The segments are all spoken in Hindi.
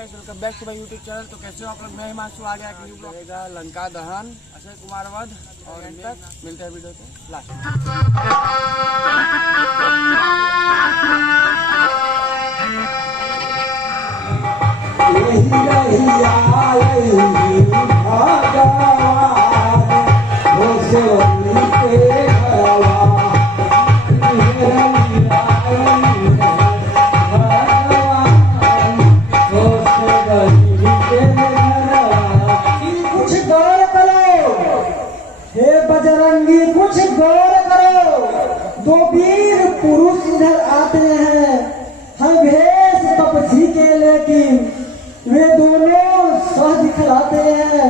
Guys, welcome back to my YouTube channel. तो कैसे हो आप लोग? मैं हिमांशु आ गया न्यू ब्लॉग रहेगा लंका दहन, अक्षय कुमार वध और एंड तक मिलते हैं वीडियो के लास्ट बजरंगी कुछ गौर करो, दो वीर पुरुष इधर आते हैं, हम भेष तपसी के लेकिन वे दोनों सह दिखलाते हैं।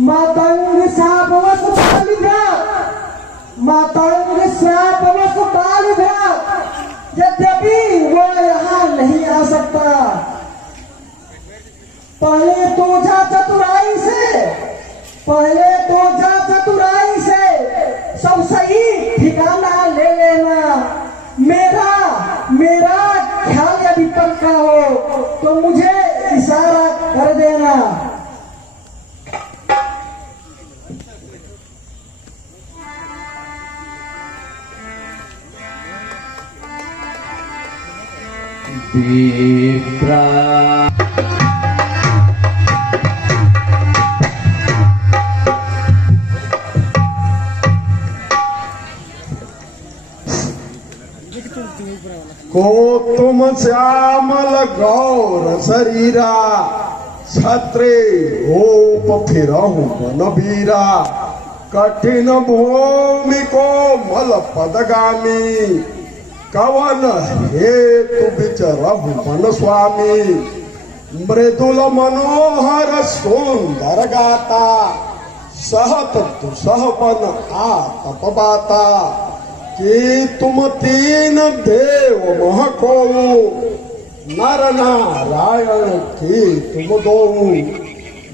मातंग साप वश बालिभ्रात, यद्यपि वो यहाँ नहीं आ सकता। पहले तो जा चतुराई से सब सही ठिकाना ले लेना। मेरा ख्याल यदि पक्का हो तो मुझे इशारा कर देना। को तुम श्यामल गौर शरीरा, छत्रे ओप फिरहु बनबीरा। कठिन भूमि को मल पदगामी, कवन हेतु विचरहु वन स्वामी। मृदुल मनोहर सुंदर गाता, सहत दुसह बन आतप बाता। कि तुम तीन देव महको, नर नारायण की तुम दो।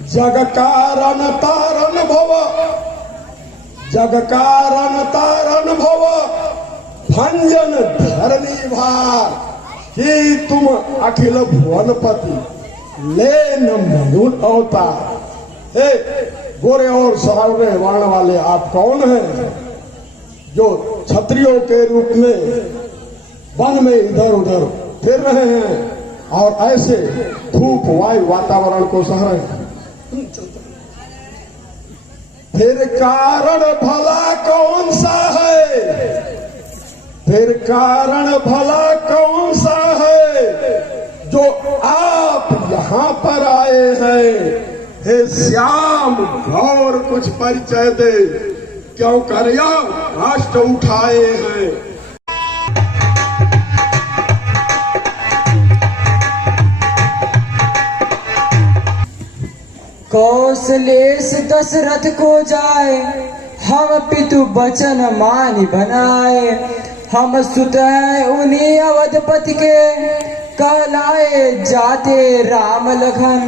जग कारण तारन भव, भंजन धरनी भार। कि तुम अखिल भुवनपति, ले मनुष्य अवतार। हे गोरे और सहावरे वर्ण वाले आप कौन हैं, जो क्षत्रियों के रूप में वन में इधर उधर फिर रहे हैं और ऐसे धूप वायु वातावरण को सह रहे हैं? फिर कारण भला कौन सा है, जो आप यहाँ पर आए हैं? हे श्याम गौर कुछ परिचय दे, क्यों करया राष्ट्र उठाए हैं? कौशलेश दशरथ को जाए, हम पितु वचन मान बनाए। हम सुत हैं उन्हीं अवधपति के, कहलाए जाते राम लखन।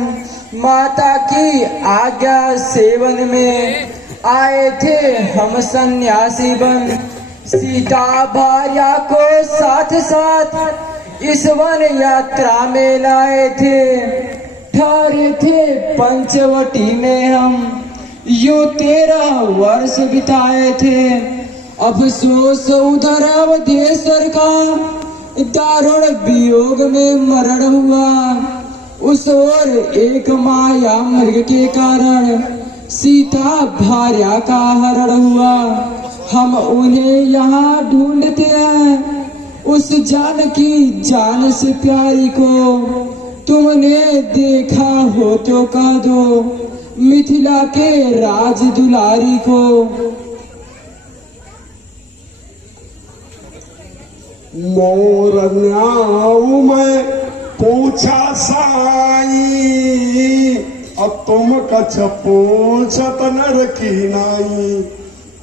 माता की आज्ञा सेवन में आए थे हम सन्यासी बन। सीता भार्या को साथ साथ इस वन यात्रा में लाए थे। ठहरे थे पंचवटी में हम, यूं 13 वर्ष बिताए थे। अफसोस उधर अवधेश्वर का, दारुण वियोग में मरण हुआ। उस ओर एक माया मृग के कारण, सीता भार्या का हरण हुआ। हम उन्हें यहाँ ढूंढते हैं, उस जानकी जान से प्यारी को। तुमने देखा हो तो कह दो, मिथिला के राज दुलारी को। मोर न्याऊ में पूछा साई, और तुम कछ पूछत नर की नाई।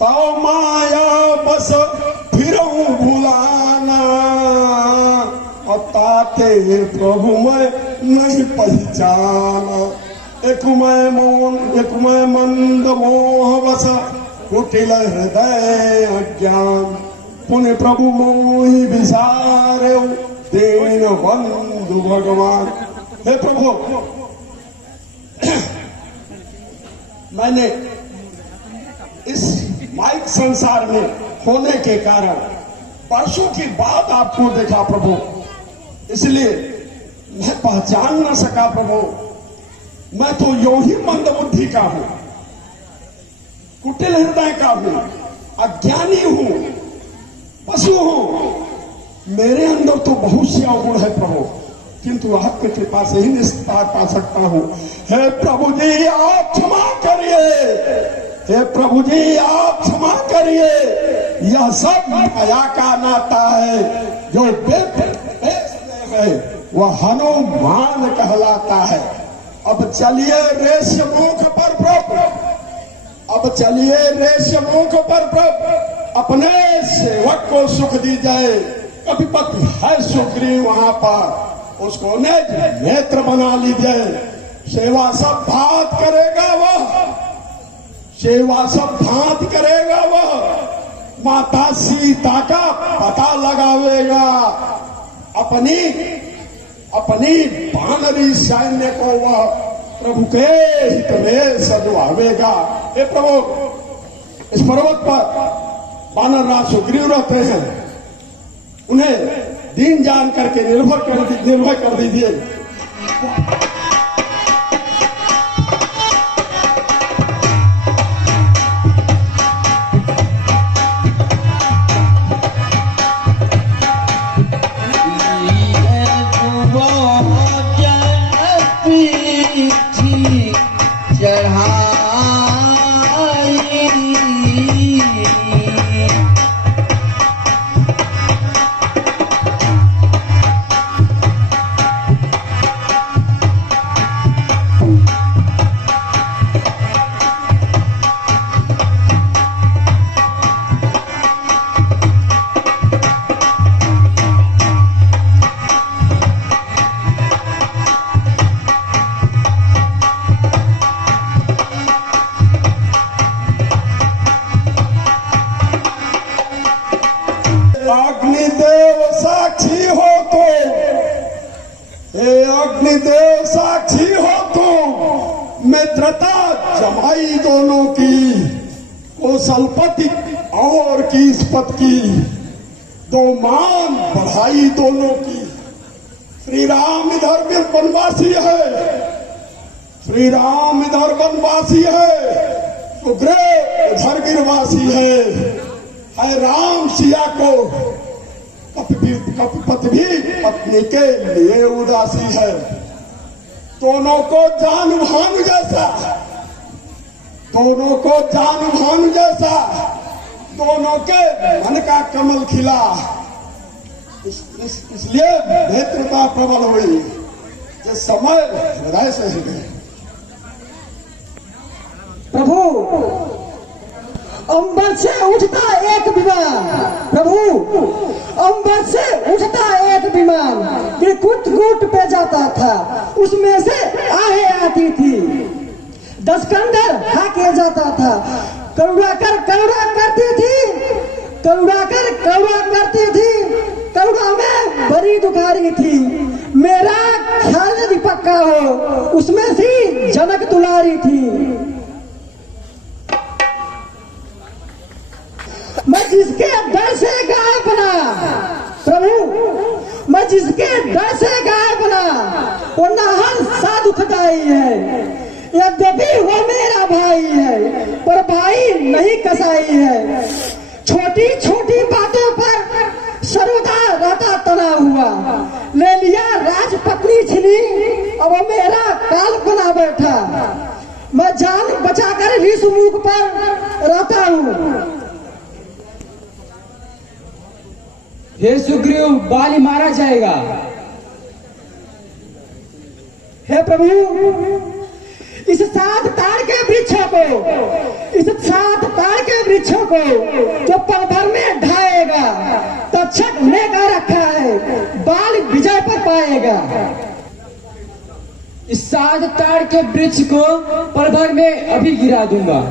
तो माया बस फिरऊं भुलाना, और ताते प्रभु मैं नहीं पहचाना। एक मैं मंद मोह बस, कुटिल हृदय अज्ञान। पुण्य प्रभु मोहि विसारे, दीन बंधु भगवान। हे प्रभु, मैंने इस माइक संसार में होने के कारण वर्षों के बाद आपको देखा प्रभु, इसलिए मैं पहचान न सका प्रभु। मैं तो यूं ही मंदबुद्धि का हूं, कुटिल हृदय का हूं, अज्ञानी हूं, पशु हूं। मेरे अंदर तो बहुत से अवगुण है प्रभु, किंतु आपकी कृपा से ही निस्तार पा सकता हूं। हे प्रभु जी आप क्षमा करिए, हे प्रभु जी आप क्षमा करिए। यह सब माया का नाता है, जो है वह हनुमान कहलाता है। अब चलिए रेशमुख पर प्रभु, अब चलिए रेशमुख पर प्रभु, अपने सेवक को सुख दीजिए। कपिपति है सुग्रीव वहां पर, उसको नेत्र बना लीजिए। सेवा सब भांत करेगा वह, सेवा सब भांत करेगा वह। माता सीता का पता लगावेगा, अपनी वानरी सैन्य को वह प्रभु के हित में सजवावेगा। हे प्रभु, इस पर्वत पर वानर राज सुग्रीव रहते हैं, उन्हें दीन जान करके निर्भय कर दीजिए। अग्निदेव साक्षी हो तो, हे अग्निदेव साक्षी हो तो, मित्रता जमाई दोनों की, कौशलपति और कीसपत की, दो मान बढ़ाई दोनों की। श्री राम इधर वनवासी है, श्री राम इधर वनवासी है, सुग्रीव उधर गिरवासी है। राम सिया को कपिपति भी पत्नी के लिए उदासी है। दोनों को जान भानु जैसा, दोनों को जान भानु जैसा, दोनों के मन का कमल खिला। इसलिए नेत्रता प्रबल हुई, जिस समय हृदय से हृदय। प्रभु, अंबर से उठता एक विमान, प्रभु अंबर से उठता एक विमान, कि कुट पे जाता था, उसमें से आहें आती थी, 10 कंधर हाके जाता था। करुणा करती थी, करुणा करती थी, करुणा में बड़ी दुखारी थी। मेरा ख्याल यदि पक्का हो, उसमें से जनक दुलारी थी। मैं जिसके डर से गाय बना, प्रभु मैं जिसके डर से गाय बना, वो नाहन सा दुखदाई है। यद्यपि वो मेरा भाई है, पर भाई नहीं कसाई है। छोटी छोटी बातों पर सर्वदा रहता तना हुआ, ले लिया राजपत्नी छिनी, अब वो मेरा काल बना बैठा। मैं जान बचाकर इस मुख पर रहता हूँ। हे सुग्रीव, बाली मारा जाएगा। हे प्रभु, इस 7 ताड़ के वृक्षों को, इस 7 ताड़ के वृक्षों को जो पल भर में ढाएगा, तक्षक लेकर रखा है, बाल विजय पर पाएगा। इस 7 ताड़ के वृक्ष को पल भर में अभी गिरा दूंगा।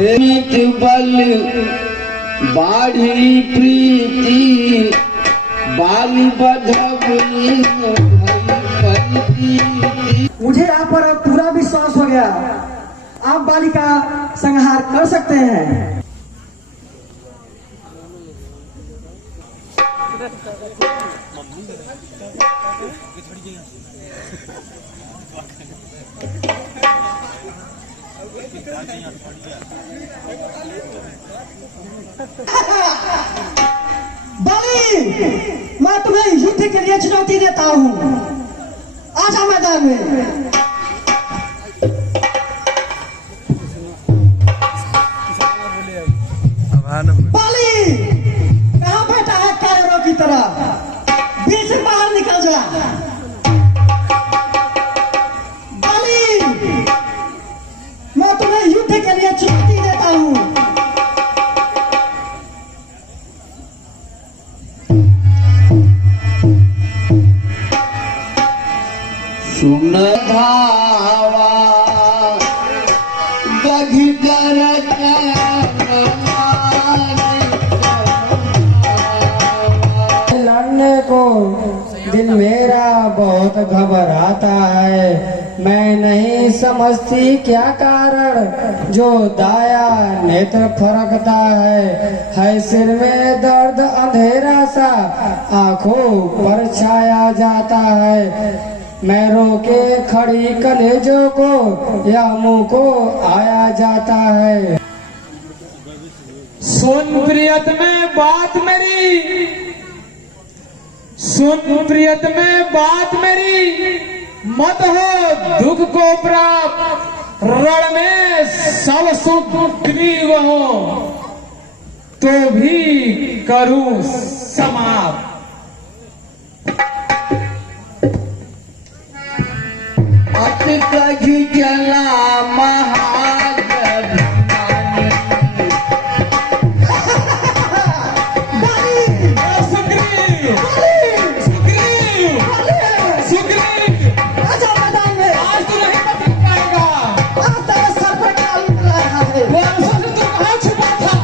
प्रेमित बल बाढ़ी प्रीति बाली बधबनी मुझे आप पर पूरा विश्वास हो गया। आप बाली का संहार कर सकते हैं। बाली, मैं तुम्हें युद्ध के लिए चुनौती देता हूँ। आजा मैदान में। बाली, कहाँ बैठा है कायरों की तरह? बीच से बाहर निकल जा। बाली, मैं तुम्हें युद्ध के लिए चुनौती देता हूँ। सुन धावा गघितर लड़ने को दिल मेरा बहुत घबराता है। मैं नहीं समझती क्या कारण जो दाया नेत्र फरकता है सिर में दर्द अंधेरा सा आंखों पर छाया जाता है। मैं रोके खड़ी कलेजों को या मुंह को आया जाता है। सुन प्रियतमे बात मेरी, सुन प्रियतमे बात मेरी, मत हो दुख को प्राप्त। रण में सब सुग्रीव हो तो भी करूं समाप्त। अत कघि चला महागढ़ सुग्रीव, सुग्रीव, सुग्रीव, आजा मैदान में। आज तू नहीं बच पाएगा। आज तेरे सर पर काल निकल रहा है। वर्षों से तू कहाँ छुपा था?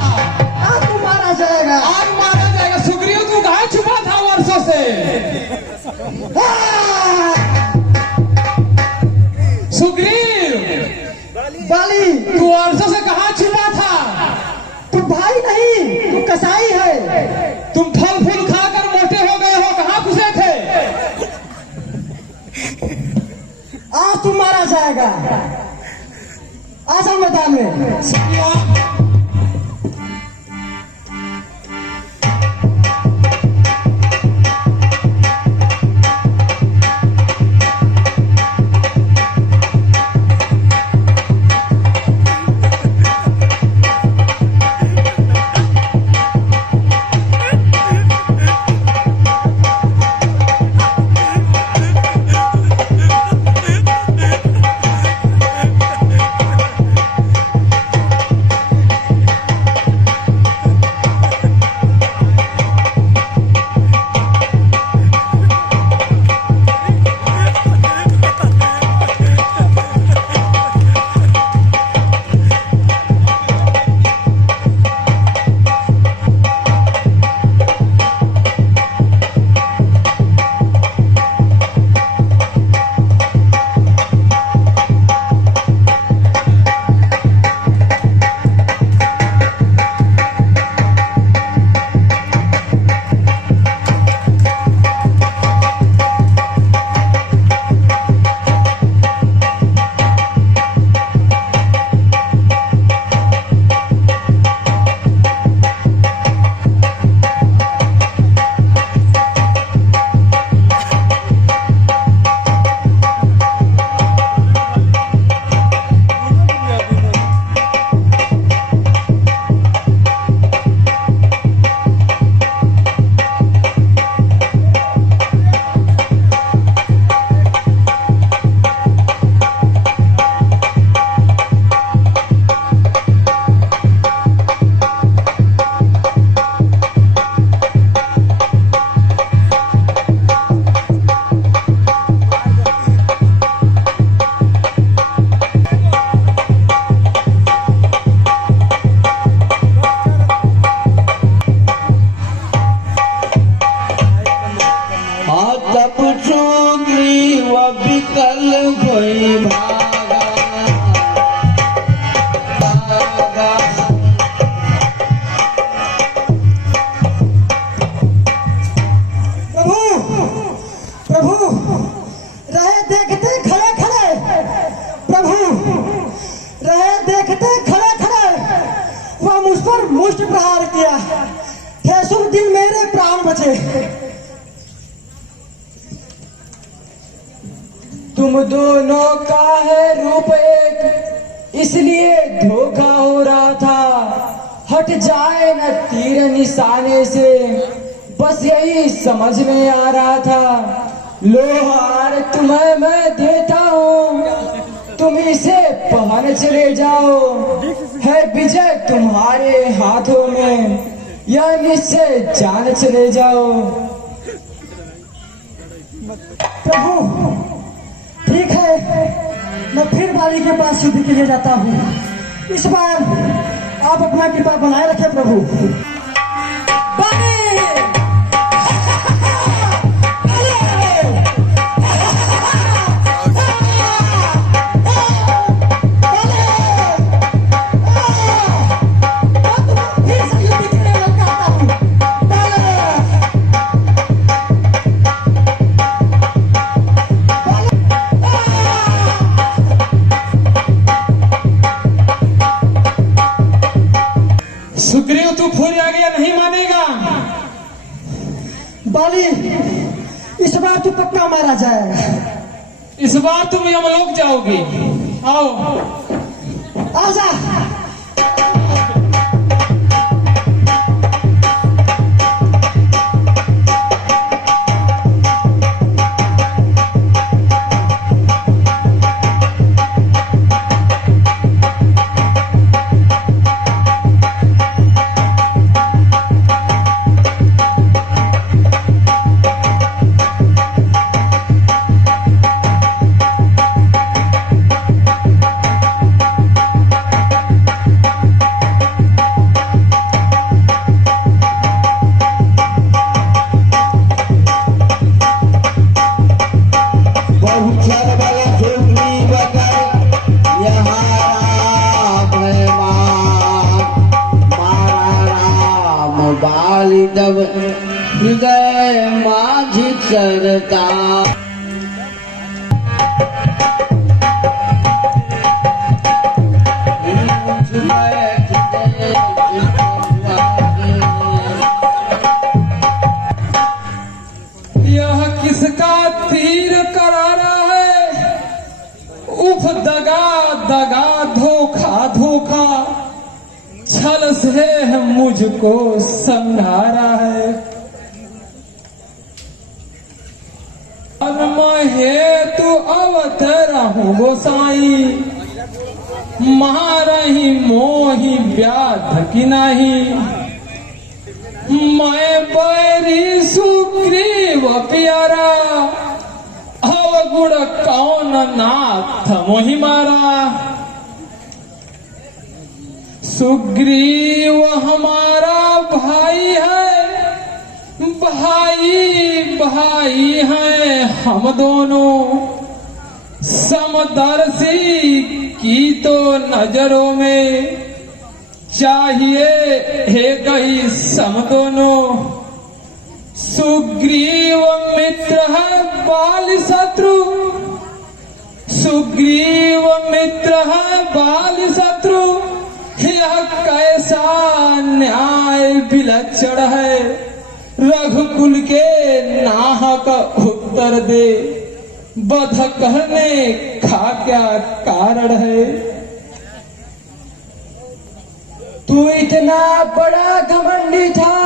आज तू मारा जाएगा। आज मारा जाएगा। सुग्रीव तू कहाँ छुपा था वर्षों से? सुग्रीव, बाली, तू वर्षों से कहाँ छुपा था? तू भाई नहीं, तू कसाई है। तुम फल फूल खाकर मोटे हो गए हो, कहाँ घुसे थे? आज तू मारा जाएगा। आजा मैदान में। पर मुष्ट प्रहार किया, ठेसुर दिन मेरे प्राण बचे। तुम दोनों का है रूप एक, इसलिए धोखा हो रहा था। हट जाए न तीर निशाने से, बस यही समझ में आ रहा था। लोहार तुम्हें मैं देता हूँ, तुम इसे पहन चले जाओ। है विजय तुम्हारे हाथों में, यह निश्चय जान चले जाओ। प्रभु ठीक है, मैं फिर बाली के पास युद्ध के लिए जाता हूँ। इस बार आप अपना कृपा बनाए रखें प्रभु। बाली! सुग्रीव तू फिर आ गया, नहीं मानेगा। बाली इस बार तू पक्का मारा जाएगा। इस बार तुम यमलोक जाओगे। आओ आजा। जब हृदय माझी चरता यह किसका तीर करारा है? उफ दगा दगा धोखा धोखा, छल से मुझको संहारा है। हेतु अवतरा हूँ गोसाई, मारही मोही व्याध की नहीं। मैं बैरी सुग्रीव प्यारा, अवगुण कौन नाथ मोहि मारा। सुग्रीव हमारा भाई है, भाई भाई हैं हम दोनों। समदर्शी की तो नजरों में चाहिए है गई सम दोनों। सुग्रीव मित्र है बाल शत्रु, सुग्रीव मित्र है बाल शत्रु। यह कैसा न्याय विलक्षण है, रघुकुल के नाहक उत्तर दे। बध कहने का क्या कारण है? तू इतना बड़ा घमंडी था,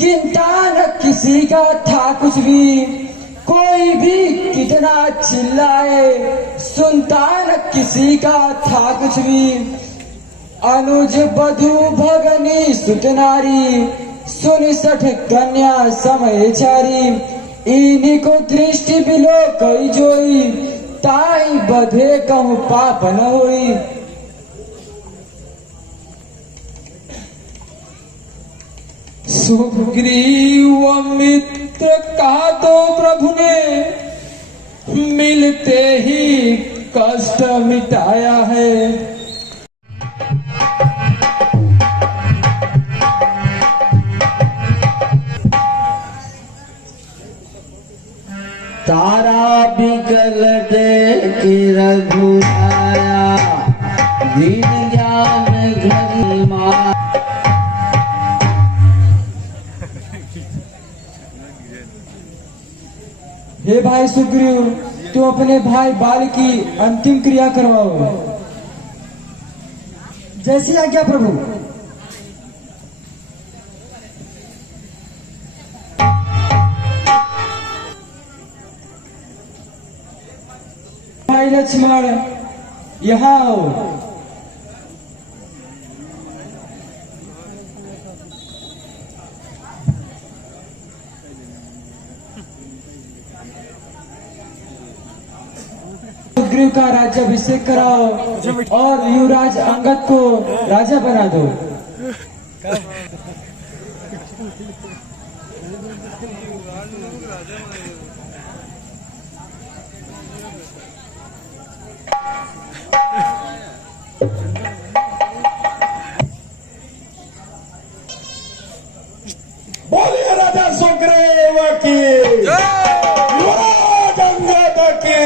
गिनता न किसी का था कुछ भी। कोई भी कितना चिल्लाए, सुनता न किसी का था कुछ भी। अनुज बधु भगनी सुतनारी, सुनि सठ कन्या समय चारी। इन्हीं को दृष्टि बिलो कई जोई, ताई बधे कहूँ पाप न होई। सुग्रीव मित्र कहा तो प्रभु ने, मिलते ही कष्ट मिटाया है। तारा बिकल देखी रघुराया, दीन ज्ञान घरी मार। भाई सुग्रीव, तू अपने भाई बाल की अंतिम क्रिया करवाओ। जैसी आज्ञा प्रभु। भाई लक्ष्मण, यहाँ आओ। सुग्रीव का राज्याभिषेक कराओ और युवराज अंगद को राजा बना दो। बोलिए राजा सुग्रीव की, युवराज अंगद की।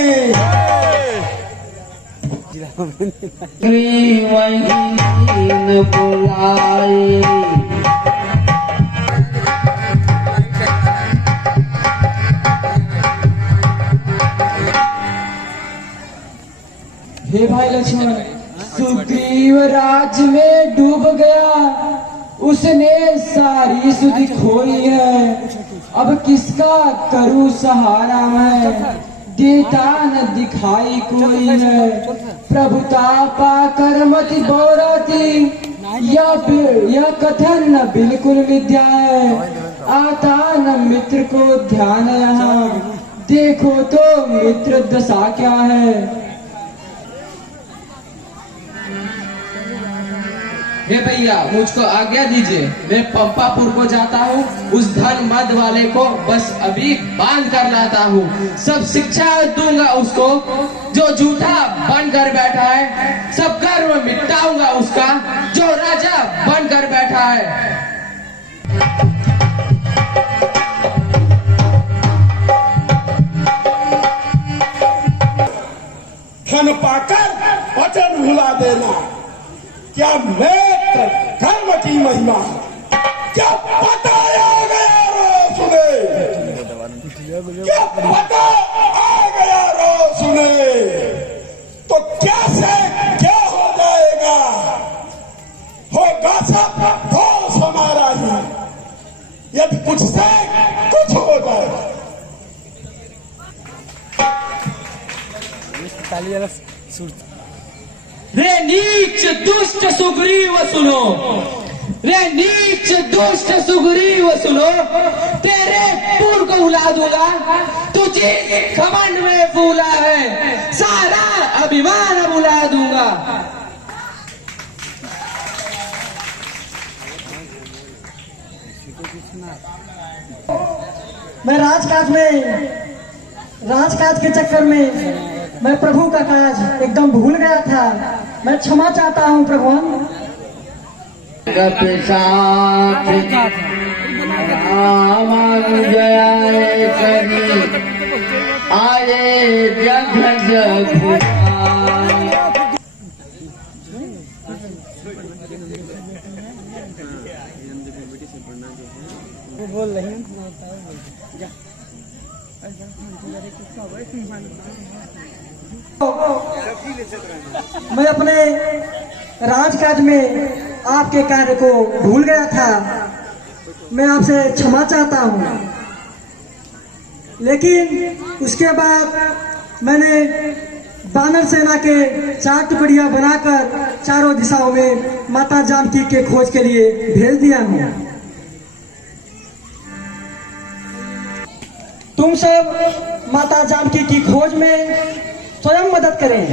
श्रीमहीन बुलाई हे भाई लक्ष्मण, सुग्रीव राज में डूब गया, उसने सारी सुधि खोई है। अब किसका करूं सहारा मैं, देता न दिखाई कोई है। प्रभुता पाकर मत बोराती, यह कथन न बिल्कुल मिथ्या है। आता न मित्र को ध्यान यहाँ, देखो तो मित्र दशा क्या है। हे भैया, मुझको आज्ञा दीजिए, मैं पंपापुर को जाता हूँ। उस धन मद वाले को बस अभी बांध कर लाता हूँ। सब शिक्षा दूंगा उसको जो झूठा बन कर बैठा है। सब गर्व मिटाऊंगा उसका जो राजा बन कर बैठा है। धन पाकर वचन भुला देना, क्या नेत्र धर्म की महिमा, क्या बताया गया रो सुने, क्या पता आ गया रो सुने, तो क्या से क्या हो जाएगा, होगा सब दोष हमारा ही, यदि कुछ से कुछ हो जाएगा। रे नीच दुष्ट सुग्रीव सुनो, रे नीच दुष्ट सुग्रीव सुनो, तेरे पुर को उड़ा दूंगा। तुझे घमंड में फूला है, सारा अभिमान बुला दूंगा। मैं राजकाज के चक्कर में मैं प्रभु का काज एकदम भूल गया था। मैं क्षमा चाहता हूँ प्रभु। जय करी आए जग जग मैं अपने राजकाज में आपके कार्य को भूल गया था। मैं आपसे क्षमा चाहता हूँ। लेकिन उसके बाद मैंने बानर सेना के 4 टुकड़ियां बनाकर चारों दिशाओं में माता जानकी के खोज के लिए भेज दिया हूँ। तुम सब माता जानकी की खोज में स्वयं मदद करें।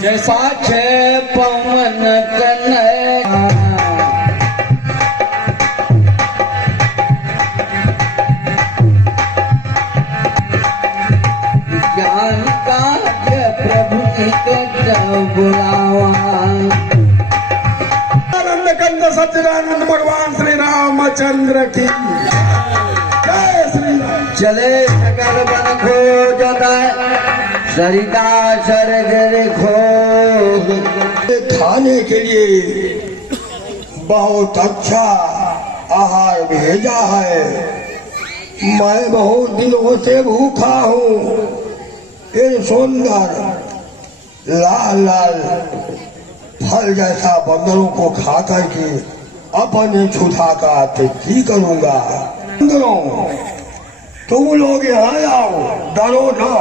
जैसा छे पवन कन्हैया, ज्ञान का प्रभु निकट बुलावा। आनंद कंद सच्चिदानंद भगवान श्री रामचंद्र की जय श्री राम। चले सकल बन खोजता, सरिता सरगर खो। खाने के लिए बहुत अच्छा आहार भेजा है। मैं बहुत दिनों से भूखा हूँ। इन सुंदर लाल लाल फल जैसा बंदरों को खा करके अपने छुटा का की करूंगा। बंदरों, तुम लोग यहाँ आओ, डरो ना।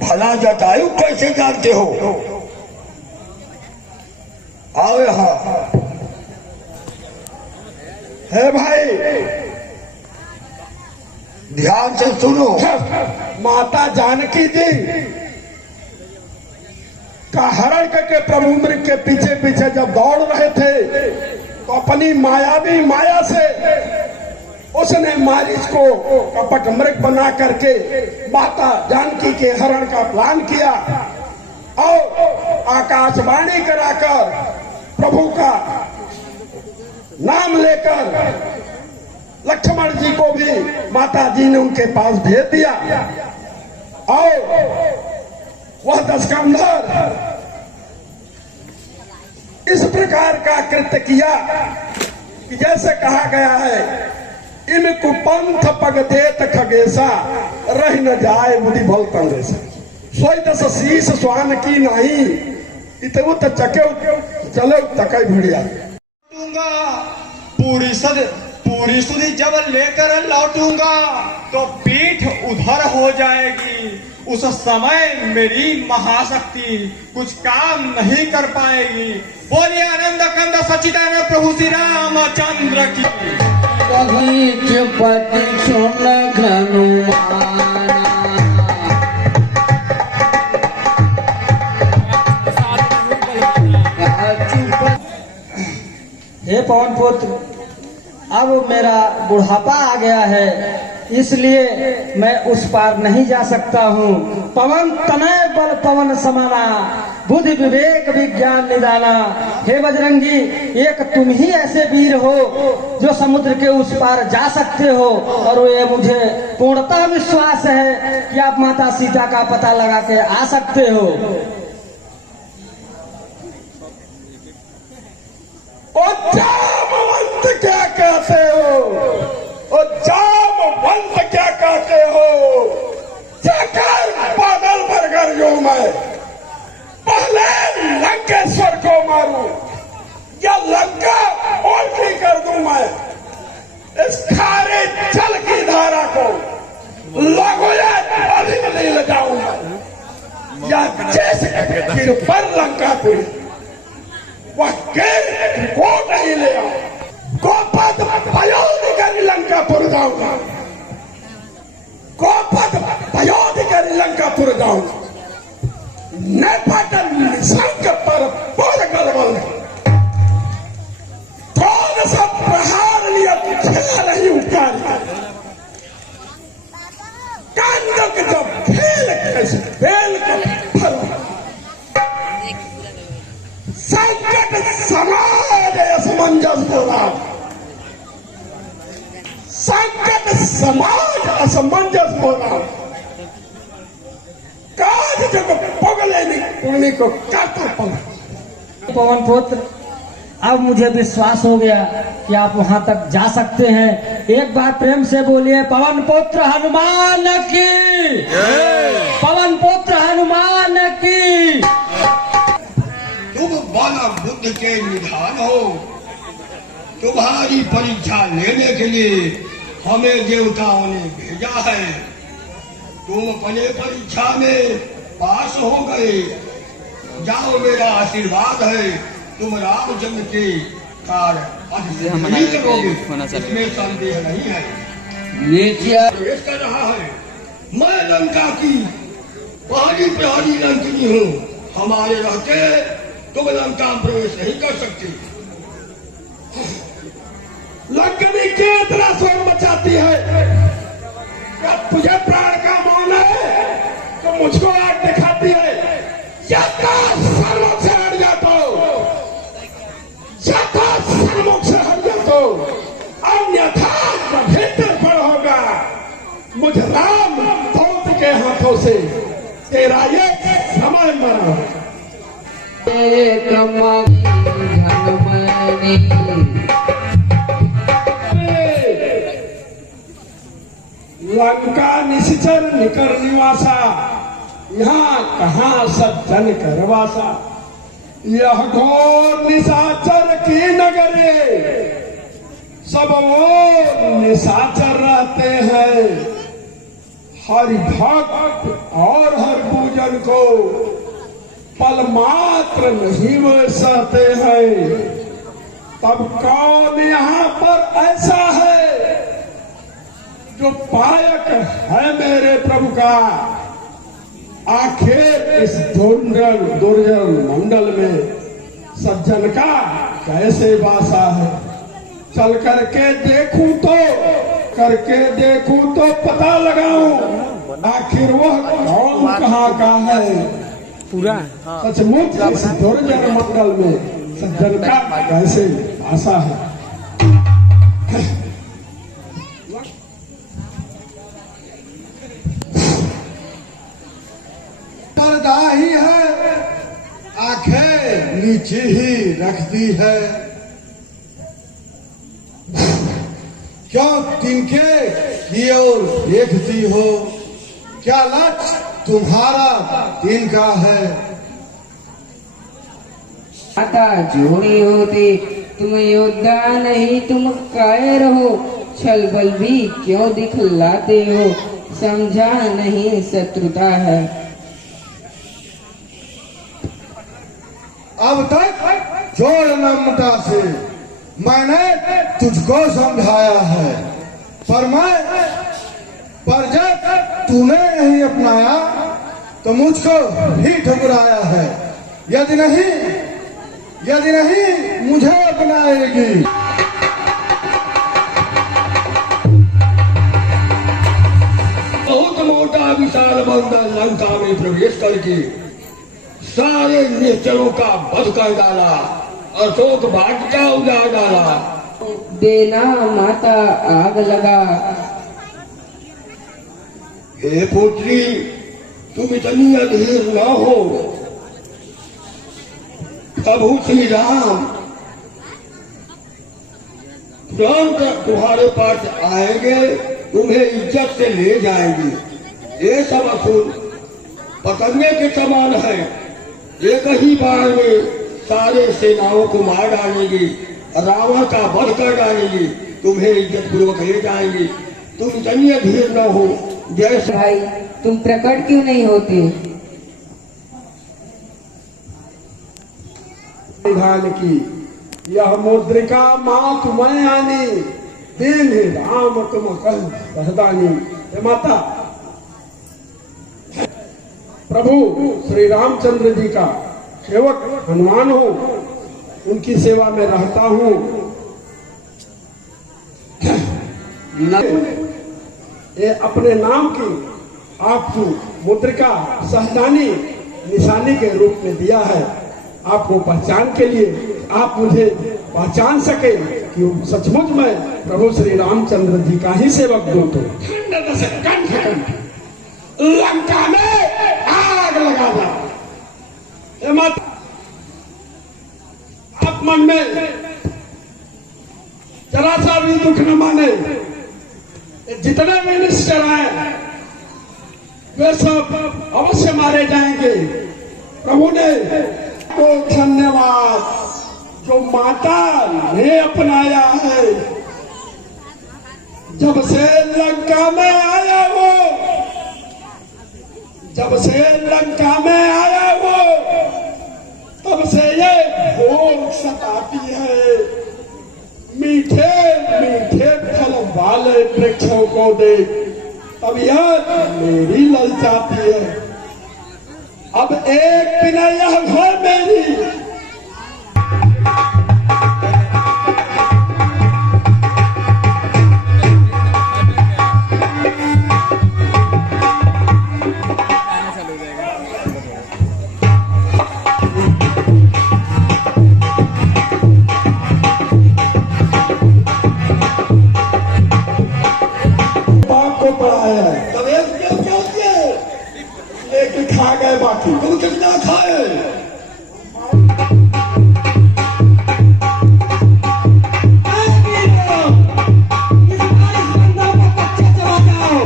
भला जटायु कैसे जानते हो? आओ यहाँ। है भाई, ध्यान से सुनो। माता जानकी जी का हरण करके प्रभु मृग के पीछे पीछे जब दौड़ रहे थे तो अपनी मायावी माया से उसने मारीच को कपट मृग बना करके माता जानकी के हरण का प्लान किया और आकाशवाणी कराकर प्रभु का नाम लेकर लक्ष्मण जी को भी माता जी ने उनके पास भेज दिया और वह दशकंधर इस प्रकार का कृत्य किया कि जैसे कहा गया है, इन कुपंथ पग देत खगेसा रह न जाए बुद्धि भल तंगेसा। सोई दस शीस स्वान की नहीं इतने चके चले तकई भिड़िया। पूरी सुधी जब लेकर लौटूंगा तो पीठ उधर हो जाएगी। उस समय मेरी महाशक्ति कुछ काम नहीं कर पाएगी। बोलिए आनंद कंद सच्चिदानंद प्रभु श्री रामचंद्र की। कभी चुपति सुन हनुमाना, हे पवन पुत्र, अब मेरा बुढ़ापा आ गया है, इसलिए मैं उस पार नहीं जा सकता हूँ। पवन तनय बल पवन समाना, बुद्धि विवेक विज्ञान निदाना। हे बजरंगी, एक तुम ही ऐसे वीर हो जो समुद्र के उस पार जा सकते हो, और ये मुझे पूर्णतः विश्वास है कि आप माता सीता का पता लगा के आ सकते हो। जामवंत क्या कहते हो? जामवंत क्या कहते हो? जाकर बादल पर कर जो मैं पहले लंकेश्वर को मारूं या लंका उल्टी कर दूं मैं। इस खारे जल की धारा को लगोया अभी नहीं ले जाऊंगा, या जैसे गिर पर लंका को वह को नहीं ले आओ। गोपद भयोधिकारी लंकापुर जाऊंगा, गोपद भयोधिकारी लंकापुर जाऊंगा। नपाटन निशंक पर पूर्ण गलबल कौन सा प्रहार लिया खेल नहीं उकार कांडक जब खेल कैसे बेल का फल संकट समाज असमंजस बोला। संकट समाज असमंजस बोला। काज जब पगले नहीं को काटा पड़ा। पवन पुत्र, अब मुझे विश्वास हो गया कि आप वहां तक जा सकते हैं। एक बार प्रेम से बोलिए, पवन पुत्र हनुमान की, पवन पुत्र हनुमान की। तुम बाला बुद्ध के निधान हो। तुम्हारी परीक्षा लेने के लिए हमें देवताओं ने भेजा है। तुम अपने परीक्षा में पास हो गए। जाओ, मेरा आशीर्वाद है, तुम रामचंद्र के कार्य नहीं करोगे, इसमें संदेह नहीं है। प्रवेश कर रहा है। मैं लंका की पहली प्रहरी लंकनी हूँ। हमारे रहते तुम लंका में प्रवेश नहीं कर सकते। लंकनी के इतना शोर मचाती है, तुझे प्राण का मान है तो मुझको आग दिखाती है। सर्वों से हट जाता हो, सर्वों से हट जाता हो, अन्यथा भीतर पर होगा। मुझ राम दूत के हाथों से तेरा ये समय मरा। एक धनमणि लंका निश्चर निकर निवासा, यहाँ कहाँ सज्जन करवासा। यह घोर निशाचर की नगरी, सब वो निशाचर रहते हैं। हरि भक्त और हर पूजन को पल मात्र नहीं वो सहते हैं। तब कौन यहाँ पर ऐसा है जो पायक है मेरे प्रभु का। आखिर इस दुर्जन मंडल में सज्जन का कैसे वासा है। चल करके देखूं तो पता लगाऊं आखिर वह कौन कहाँ का है। पूरा सचमुच इस दुर्जन मंडल में सज्जन का कैसे आशा है। पर्दा ही है, आंखें नीचे ही रखती है। क्यों तिनके की ओर देखती हो, क्या लक्ष्य तुम्हारा तिनका है। माता जोड़ी होती तुम योद्धा नहीं, तुम कायर हो, छल बल भी क्यों दिखलाते हो, समझा नहीं शत्रुता है। अब तक जोड़ नम्रता से मैंने तुझको समझाया है, पर जब तूने नहीं अपनाया तो मुझको भी ठुकराया है। यदि नहीं मुझे अपनाएगी। बहुत मोटा विशाल बंदर लंका में प्रवेश करके सारे निश्चरों का वध कर डाला, अशोक वाटिका उजाड़ डाला। देना माता आग लगा। हे पुत्री, तुम इतनी अधीर न हो। प्रभु श्री राम तुरंत तुम्हारे पास आएंगे, तुम्हें इज्जत से ले जाएंगे। ये सब असुर पकड़ने के समान है, एक ही बार में सारे सेनाओं को मार डालेंगे, रावण का वध कर डालेंगे, तुम्हें इज्जत पूर्वक ले जाएंगे। तुम इतनी अधीर न हो। जैसे भाई तुम प्रकट क्यों नहीं होते। विधान की यह मुद्रिका माँ तुम्हें आनी, दीन राम तुम कहदानी। माता प्रभु श्री रामचंद्र जी का सेवक हनुमान हूँ, उनकी सेवा में रहता हूँ। ये अपने नाम की आपको मुद्रिका सहदानी निशानी के रूप में दिया है, आपको पहचान के लिए, आप मुझे पहचान सके कि सचमुच मैं प्रभु श्री रामचंद्र जी का ही सेवक दूत हूँ। खंड से कंठ लंका में आग लगा दो। मत आप मन में जरा सा भी दुख न माने। जितने भी निश्चर आए वे सब अवश्य मारे जाएंगे। प्रभु ने को धन्यवाद जो माता ने अपनाया है। जब से लंका में आया वो, जब से लंका में आया वो, तब से ये भोग सताती है। मीठे मीठे फल वाले वृक्षों को देख तबीयत मेरी ललचाती है। अब एक दिन यह घर मेरी खा गए, बाकी तुम कितना खाए। इस बंदा को कच्चे चला जाओ।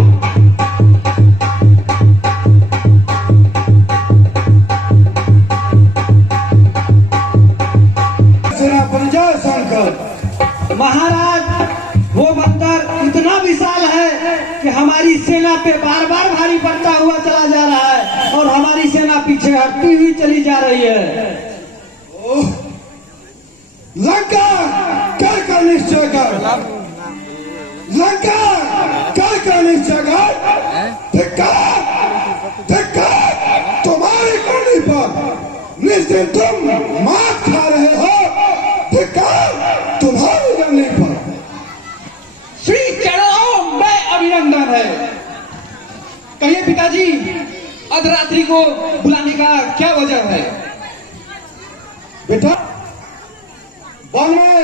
बढ़ती ही चली जा रही है। लंका कर कर निश्चय कर, लंका कर कर निश्चय कर। धिक्कार, धिक्कार तुम्हारी करनी पर निश्चय तुम मात खा रहे हो। धिक्कार तुम्हारी करनी पर। श्री चरणों में अभिनंदन है। कहिए पिताजी, अर्धरात्रि को बुलाने का क्या वजह है? बेटा, वन में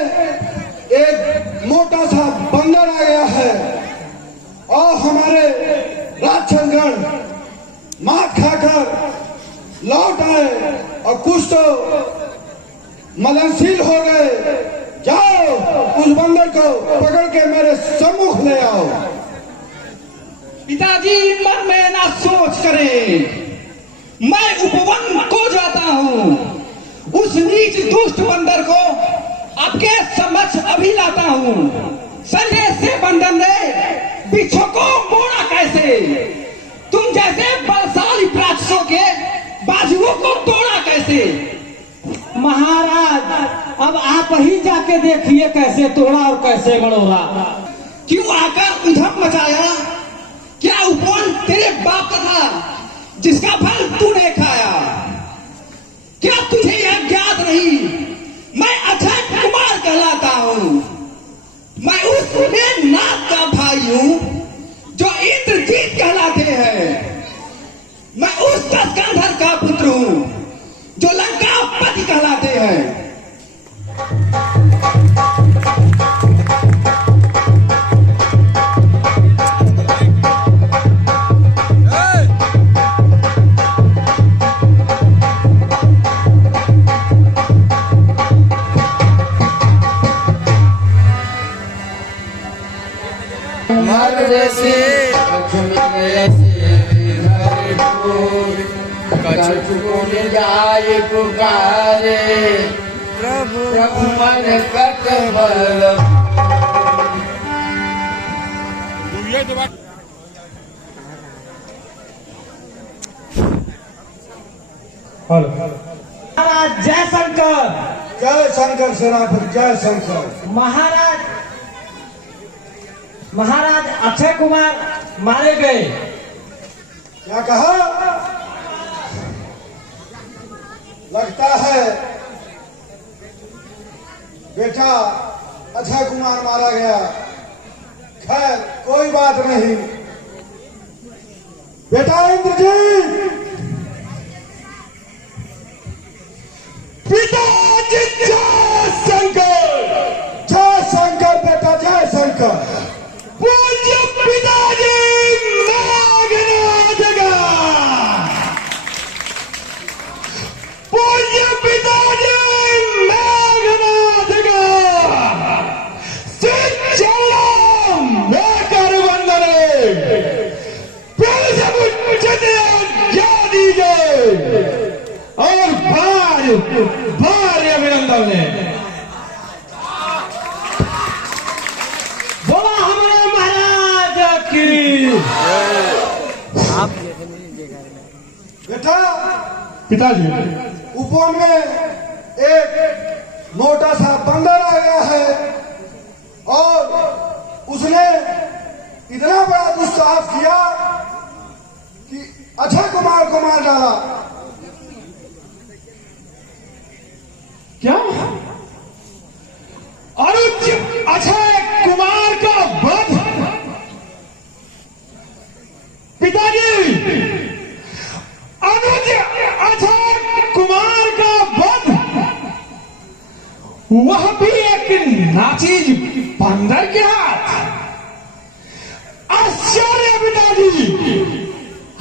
एक मोटा सा बंदर आ गया है और हमारे राक्षसगण मात खाकर लौट आए और कुछ तो मलनशील हो गए। जाओ उस बंदर को पकड़ के मेरे सम्मुख ले आओ। पिताजी मन में ना सोच करें, मैं उपवन को जाता हूँ। उस नीच दुष्ट बंदर को आपके समक्ष अभी लाता हूँ। संजय से बंदर ने बिच्छू को मोड़ा कैसे, तुम जैसे बलशाली राक्षसों के बाजुओं को तोड़ा कैसे। महाराज, अब आप ही जाके देखिए कैसे तोड़ा और कैसे मड़ोड़ा। क्यों आकर उधम मचाया? क्या उपवन तेरे बाप का था जिसका फल तूने खाया? क्या तुझे यह ज्ञात नहीं, मैं अक्षय कुमार कहलाता हूँ। मैं उस मेघनाथ का भाई हूँ जो इंद्रजीत कहलाते हैं। मैं उस दशकंधर का पुत्र हूँ जो लंकापति कहलाते हैं। जाए पुकारे प्रभु प्रभु मन कट बल। महाराज जय शंकर। जय शंकर सेनापति, जय शंकर। महाराज अक्षय कुमार मारे गए। क्या कहा? लगता है बेटा अक्षय कुमार मारा गया। खैर कोई बात नहीं। बेटा इंद्रजीत, पिताजी जय शंकर। जय शंकर बेटा, जय शंकर। पूज्य पिताजी नागनाथ का, पूज्य पिताजी नागनाथ का चरणों में कर वंदने। पहले सब उच्चते आज्ञा दीजिए और भारी अभिनंदन है। बोला हमारे महाराज की। बेटा, पिताजी, उपवन में एक मोटा सा बंदर आ गया है और उसने इतना बड़ा दुस्साहस किया कि अक्षय कुमार को मार डाला। क्या? अनुज अक्षय कुमार का वध? पिताजी, अनुज अक्षय कुमार का वध, वह भी एक नाचीज बंदर के हाथ। आश्चर्य पिताजी,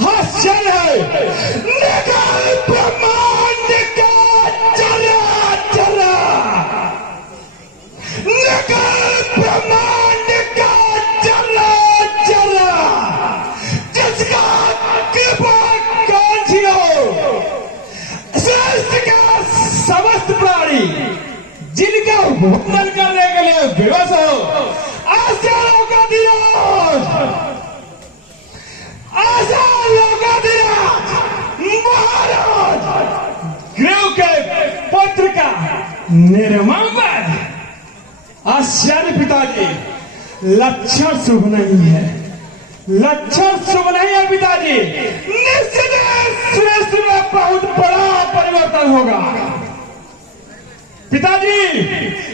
आश्चर्य है। निकाल ब्रह्मांड का चरा चरा, निकाल ब्रह्मांड का चरा चरा, जिसका कृपा कांक्षी हो, श्रेष्ठ का समस्त प्राणी, जिनका वंदन करने के लिए विवश हो। आचार्यों का दिवस, आचार्यों का दिवस, महाराज निर्मम आश्चर्य पिताजी, लक्षण शुभ नहीं है, लक्षण शुभ नहीं है पिताजी। निश्चित श्रेष्ठ में बहुत बड़ा परिवर्तन होगा पिताजी,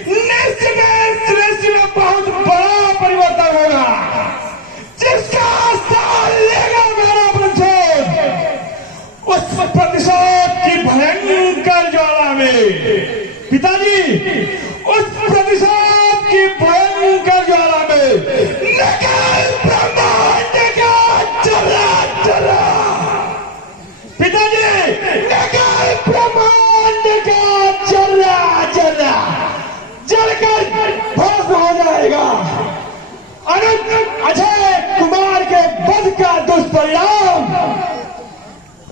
निश्चित श्रेष्ठ में बहुत बड़ा परिवर्तन होगा। जिसका स्थान लेगा मेरा प्रतिशोध, उस प्रतिशोध की भयंकर ज्वाला में पिताजी, उस प्रतिशोध की भयंकर ज्वाला में निकल ब्रह्मांड का जला जला पिताजी, निकल ब्रह्मांड का जला जला जलकर भस्म हो जाएगा। अनंत अजय कुमार के वध का दुष्परिणाम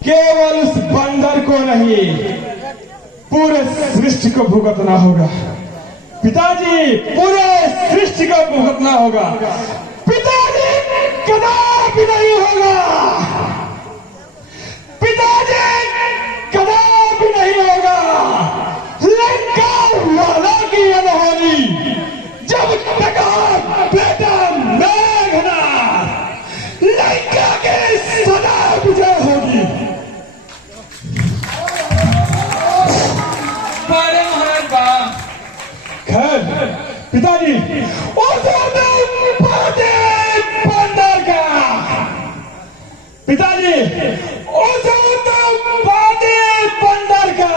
केवल उस बंदर को नहीं, पूरे सृष्टि को भुगतना होगा पिताजी, पूरे सृष्टि को भुगतना होगा पिताजी। कदापि नहीं होगा पिताजी, कदापि नहीं होगा। लंका वालों की अनहोनी जब तक बेटा मेघनाथ लंका के सदा विजय होगी। खैर पिताजी, बंदर का पिताजी, बंदर का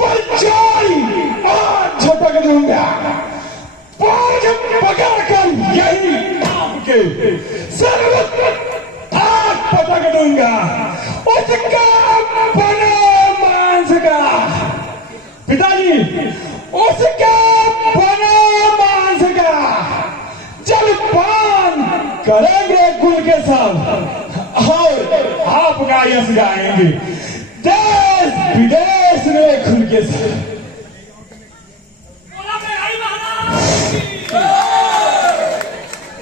बच्चाई आज झटक दूंगा, पांच पकड़कर यही आपके सर्वत्र आग पटक दूंगा, उसका बना मांस का पिताजी, उसका बना मांस का जलपान करेंगे कुल के सब और आपका यश गाएंगे देश विदेश में खुल के सब।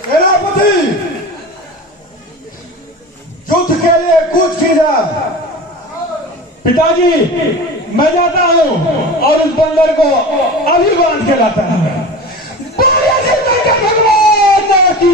सेनापति, युद्ध के लिए कूच कीजिए। पिताजी, मैं जाता हूँ और उस बंदर को अभी बांध के लाता हूँ। भगवान की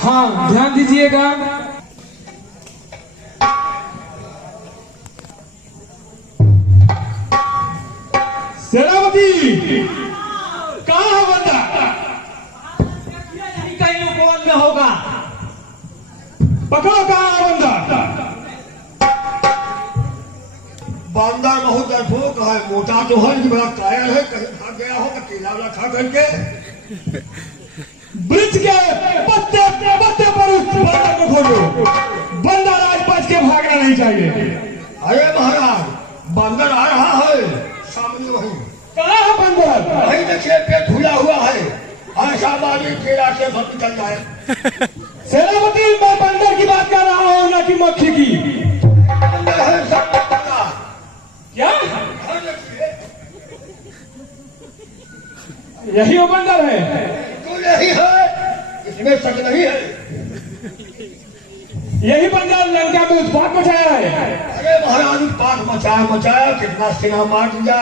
हाँ, ध्यान दीजिएगा। सेनापति, कहाँ है बंदा? कहीं उपवन में होगा। पकड़ो, कहाँ है बंदा? बंदा बहुत डरपोक है, मोटा तो है, बड़ा कायल है, कहीं भाग गया हो तो केला वाला खा करके ब्रिज के पत्ते पत्ते पर उस बंदर को खोजो। बंदर आज बच के भागना नहीं चाहिए। अरे महाराज, बंदर आ रहा है सामने। वही कहाँ है बंदर? वही देखिए, पेट फूला हुआ है, ऐसा बाजी केला से सब निकल जाए। सेनापति, मैं बंदर की बात कर रहा हूँ, न कि मक्खी की। बंदर है सब क्या? यही वो बंदर है? तो यही है, इसमें शक नहीं है। यही बंदर लंका में उत्पात मचाया है। अरे महाराज, उत्पात मचाया, कितना सेना मार दिया,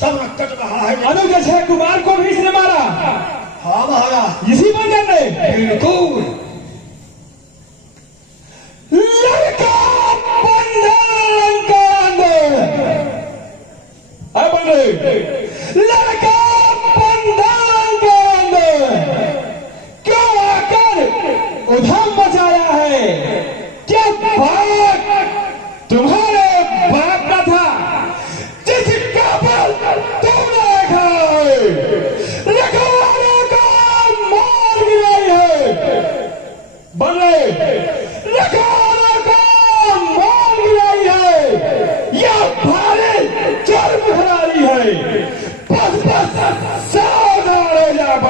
सब कट रहा है। अनुज अक्षय कुमार को भी इसने मारा। हाँ महाराज, इसी बंदर ने। बिल्कुल। लंका बंदर, लंका बंदर, लड़का बंदर क्यों आकर उधम मचाया है?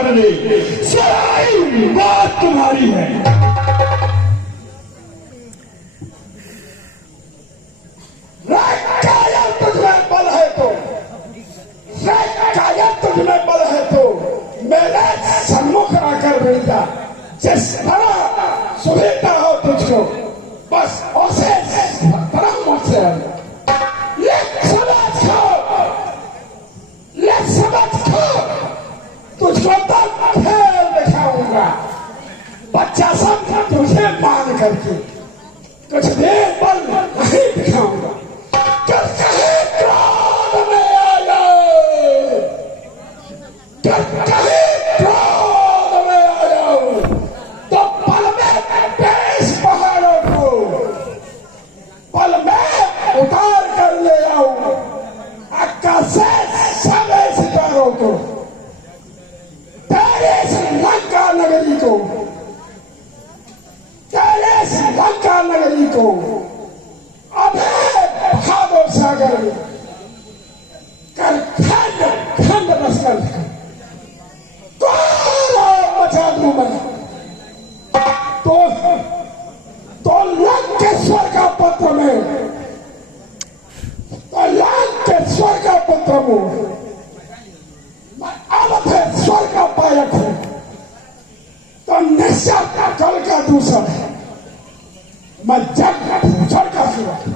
करने, सारी बात तुम्हारी है। तुझमें बल है तो, तुझमें बल है तो मेरे सम्मुख आकर मिल जा। जिस तरह सुविधा हो तुझको, बस उसे तरह से समझ खो, तुझको तो खेल दिखाऊंगा। बच्चा सब तुझे मान करके कुछ देर बल नहीं दिखाऊंगा। कहीं क्रोध में आ जाओ, कहीं क्रोध में आ जाओ तो पल में पेश पहाड़ों को पल में उतार कर ले आऊं। आकाश से सभी सितारों को, तेरे इस लंका नगरी को, तेरे इस लंका नगरी को अभय भादो सागर में कर खंड खंड बस कर मचा दूं मैं। तो लंकेश्वर का पत्र में, तो लंकेश्वर का पत्र में मैं अवधेश्वर का पायक हूं। तो निश्चय का कल का दूसरा है, मैं जग भूषण का सेवक है।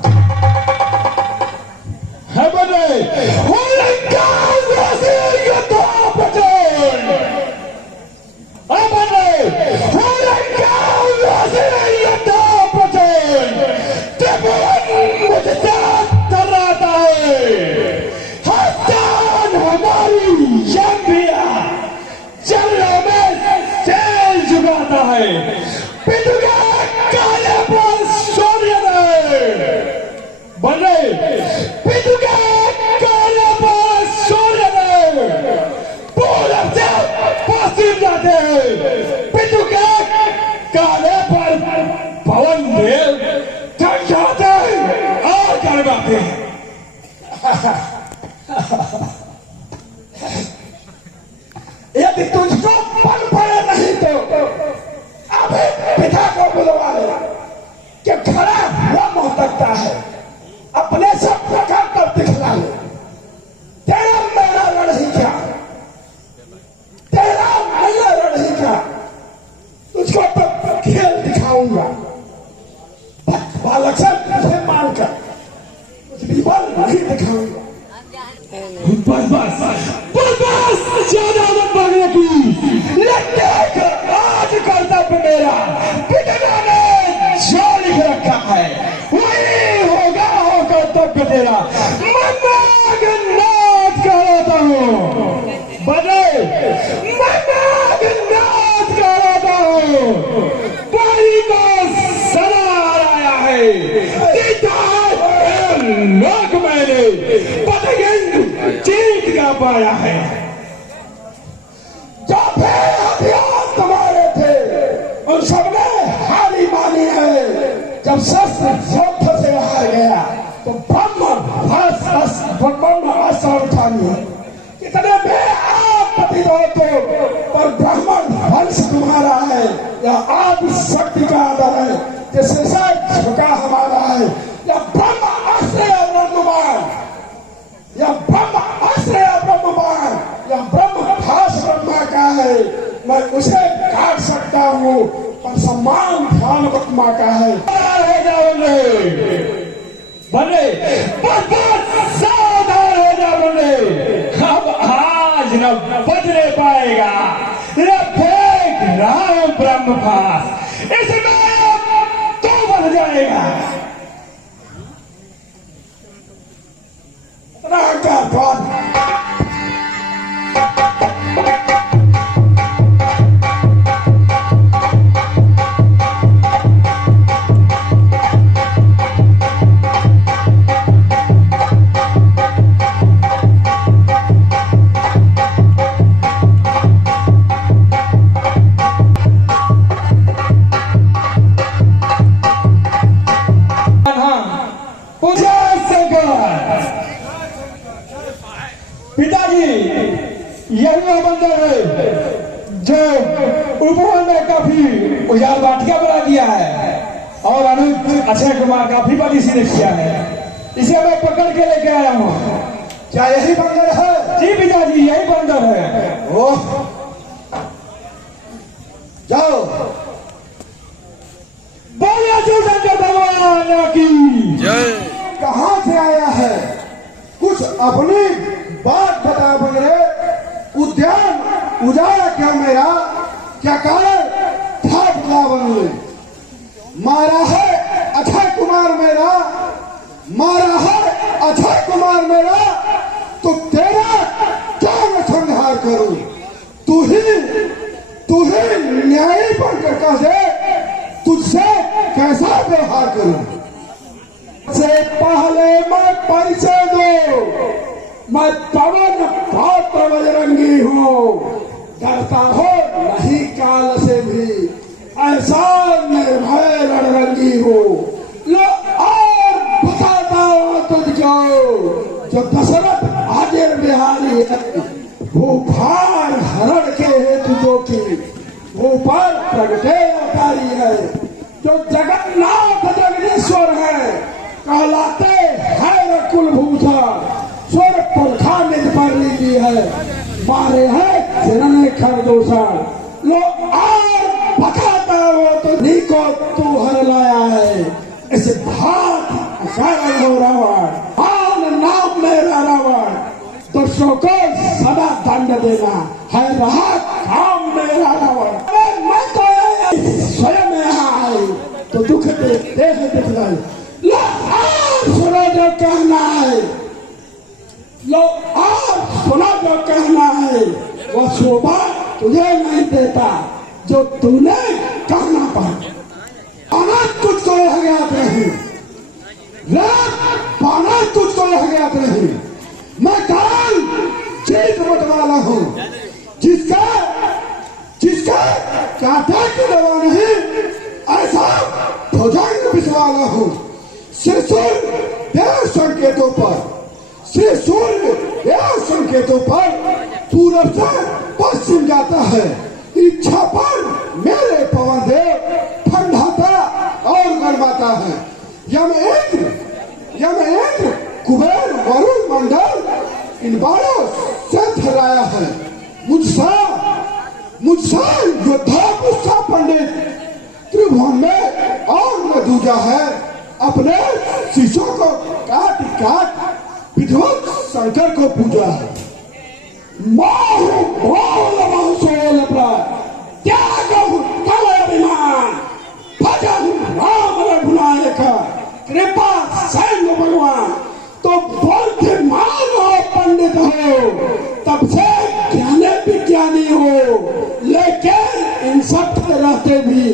बने पितु के काले पर पवन देव थक जाते हैं और करवाते हैं। यदि तुझको पल पड़े नहीं तो अभी पिता को बुलवा ले कि खड़ा हुआ मोहतकता है, अपने सब प्रकार पर दिखला ले। तेरा मेरा लड़ही क्या, तेरा मेरा लड़ही क्या, तुझको तो खेल दिखाऊंगा। बालक से तुझे मानकर कुछ भी बल नहीं दिखाऊंगा। बस ज्यादा मत भागने की। आज कर्तव्य मेरा पिता ने जो लिख रखा है वही होगा, हो कर्तव्य तेरा। नाथ कहता हूँ बने, नाथ कहता हूँ पानी को सदा आया है। लोक मैंने पतंग जीत का पाया है। जो भी हथियार तुम्हारे थे उन सबने हारी मानी है। जब शस्त्र युद्ध से हार गया तो ब्रह्म अस्त्र उठानी। कितने में आप पतित हो तो पर ब्राह्मण वंश तुम्हारा है, या आदि शक्ति का आदर है, जिससे सब झुका हमारा है। या ब्रह्म अस्त्र या ब्रह्मवान, या ब्रह्म अस्त्र या ब्रह्मवान, या ब्रह्म भाष ब्रह्मा का है। मैं उसे काट सकता हूँ पर सम्मान ध्यान ब्रह्मा का है। बने सावधान हो जा बने, अब आज न बचने पाएगा, न फेंक राम ब्रह्म भाष, इसमें तो बन जाएगा। राजा उपवन में काफी उजाड़ बाटिया बना दिया है और अनुज अक्षय कुमार काफी बड़ी सी ने किया है। इसे मैं पकड़ के लेके आया हूँ। क्या यही बंदर है? जी पिताजी यही बंदर है। ओह जाओ। बोलिए शिव शंकर भगवान की जय। कहाँ से आया है? कुछ अपनी बात बता बंगरे। उद्यान उजाड़ा क्या मेरा? क्या कारण था बुला बंगले? मारा है अक्षय कुमार मेरा, मारा है अक्षय कुमार मेरा, तो तेरा क्या मैं संहार करूं? तू ही न्यायी बनकर कह दे तुझसे कैसा व्यवहार करूं? से पहले मैं परिचय दो, मैं पवन पात्र बजरंगी हूँ, डरता हो नहीं काल से भी, ऐसा निर्भय रणरंगी हूँ। लो और बताता हूँ तुझको, जो दशरथ आजिर बिहारी है, भूभार हरण के हेतु जो की ऊपर प्रगटे अवतारी है, जो जगन्नाथ जगदीश्वर है, कहलाते है कुलभूषण, स्वर पुरखा निज पर लीजी है, मारे है जिन्होंने खरदूषण। लो और बताता हो तो नी को तू हर लाया है, इस भात कारण हो रावण, आन नाम मेरा रावण, दुष्टों को सदा दंड देना है रहा काम मेरा रावण। मैं तो स्वयं यहाँ आई तो दुख दे देह दिखलाई। लो और सुनो जो कहना है, लो और सुनो जो कहना है, वो शोभा तुझे नहीं देता जो तूने कहना पाया। अनंत तुझको यह ज्ञात नहीं, पाना तुझको यह ज्ञात नहीं, मैं काल जीत बटवाला हूँ, जिसका कांटे की दवा नहीं, ऐसा भुजंग बिछवाला हूँ। श्री सूर्य देव संकेतों पर, श्री सूर्य देव संकेतों पर पूरब से पश्चिम जाता है, इच्छा पर मेरे पवन देव ठंडाता और गर्माता है। यम इंद्र कुबेर वरुण मंडल इन बारों से ठहराया है। मुझसा योद्धा गुस्सा पंडित त्रिभुवन में और न दूजा है, अपने शिष्यों को काट काट विद्वत शंकर को पूजा है। कृपा सैन्य भगवान तो बुद्धिमान हो, पंडित हो, तब से ज्ञानी विज्ञानी हो, लेकिन इन सब के रहते भी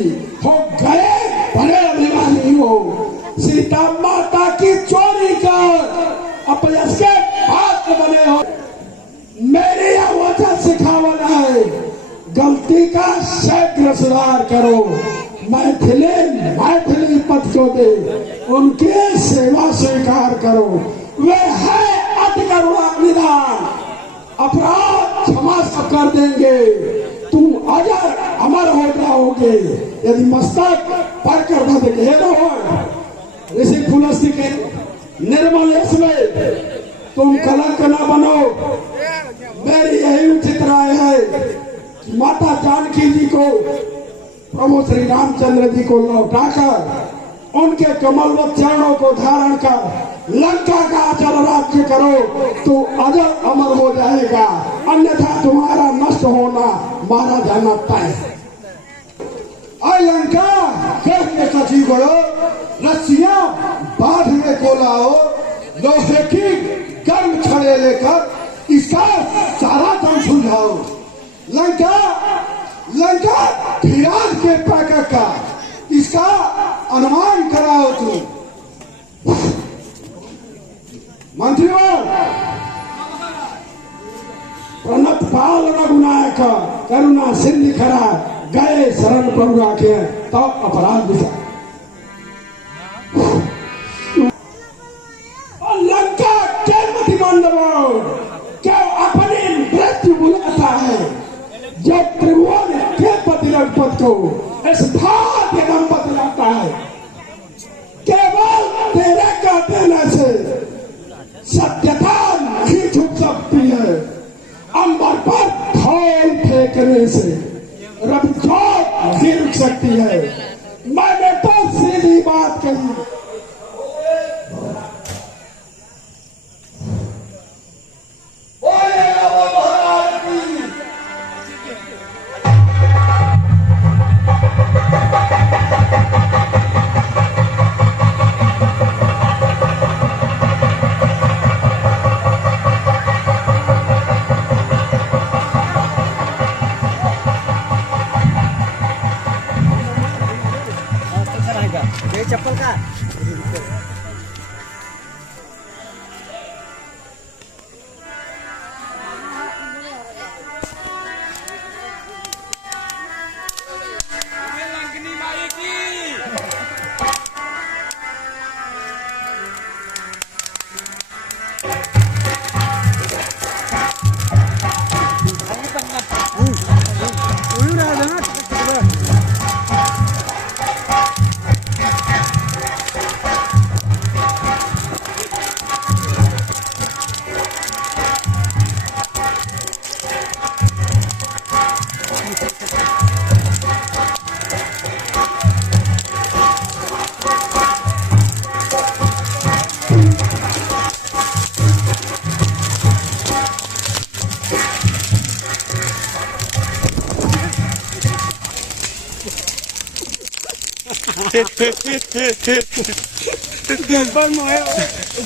हो गए बड़े अभिमानी हो। सीता माता की चोरी कर अपयश के पात्र बने हो। मेरी यह वचन सिखावन है, गलती का शीघ्र सुधार करो। मैथिली पद को दे उनकी सेवा स्वीकार करो। वे है अति करुणा निदान, अपराध क्षमा कर देंगे, तुम अजर अमर हो जाओगे। यदि मस्तक पर कर बद हो ऋषि पुलस्ती के निर्मल यश में तुम कलंक न बनो। मेरी यही उचित राय है कि माता जानकी जी को प्रभु श्री रामचंद्र जी को लौटाकर उनके कमलवत चरणों को धारण कर लंका का अचल राज्य करो तो अजर अमर हो जाएगा, अन्यथा तुम्हारा नष्ट होना मारा जाना तय है। लंका के सची गड़ो, रस्सियां बांध में को लाओ, लोहे की गर्म छड़े लेकर इसका सारा दम सुलझाओ। लंका धीराज के पैकर का इसका अनुमान कराओ तुम। मंत्रीवर प्रणत पाल रघुनायक करुणा सिंधि खरा गए शरण प्रभु राखे तो अपराध दिशा। और लंका के मति मंडल क्यों अपनी मृत्यु बुलाता है, जब त्रिभुवन के पति जनपद को इस भाग्य दम बदलाता है। केवल तेरे का देने से सत्यता नहीं झुक सकती है। अंबर पर धौल फेंकने से रवि जोत नहीं रुक सकती है। मैंने तो सीधी बात कही। ये चप्पल का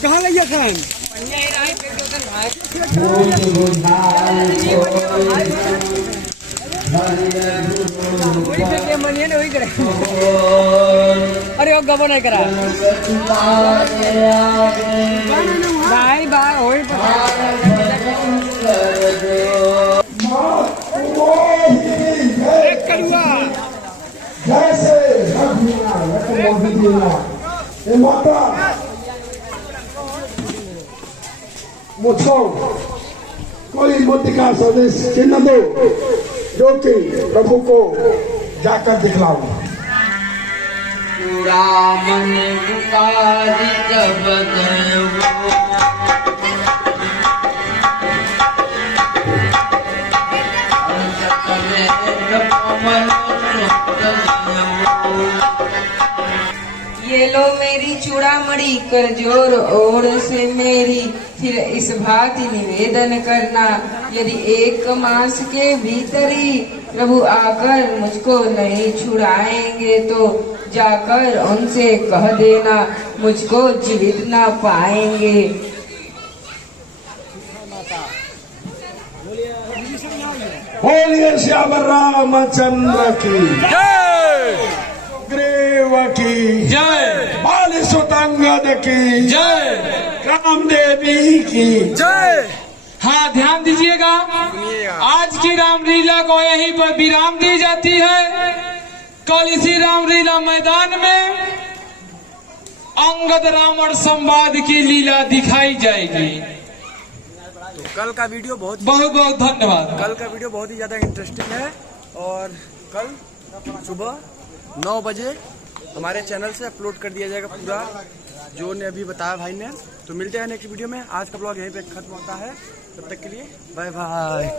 कहाँ लग गया खान अरे वो गबो नहीं करा भाई बार हो जैसे माता मुझको कोई बुद्धि का सदस्य चिन्ह दो जो कि प्रभु को जाकर दिखलाओ। रामन मुकादिक बदयो ये लो मेरी चूड़ामणि कर जोर और से मेरी, फिर इस भांति निवेदन करना, यदि एक मास के भीतरी प्रभु आकर मुझको नहीं छुड़ाएंगे तो जाकर उनसे कह देना मुझको जीवित ना पाएंगे। बोलिए श्याम रामचंद्र की जय, ग्रीव की जय, बाल सुतंगद की जय, रामदेवी की जय। हाँ, ध्यान दीजिएगा, आज की रामलीला को यहीं पर विराम दी जाती है। कल इसी रामलीला मैदान में अंगद रावण संवाद की लीला दिखाई जाएगी। तो कल का वीडियो बहुत धन्यवाद। कल का वीडियो बहुत ही ज्यादा इंटरेस्टिंग है और कल सुबह 9 बजे हमारे चैनल से अपलोड कर दिया जाएगा पूरा जो ने अभी बताया भाई ने। तो मिलते हैं नेक्स्ट वीडियो में। आज का ब्लॉग यहीं पे खत्म होता है, तब तक के लिए बाय बाय।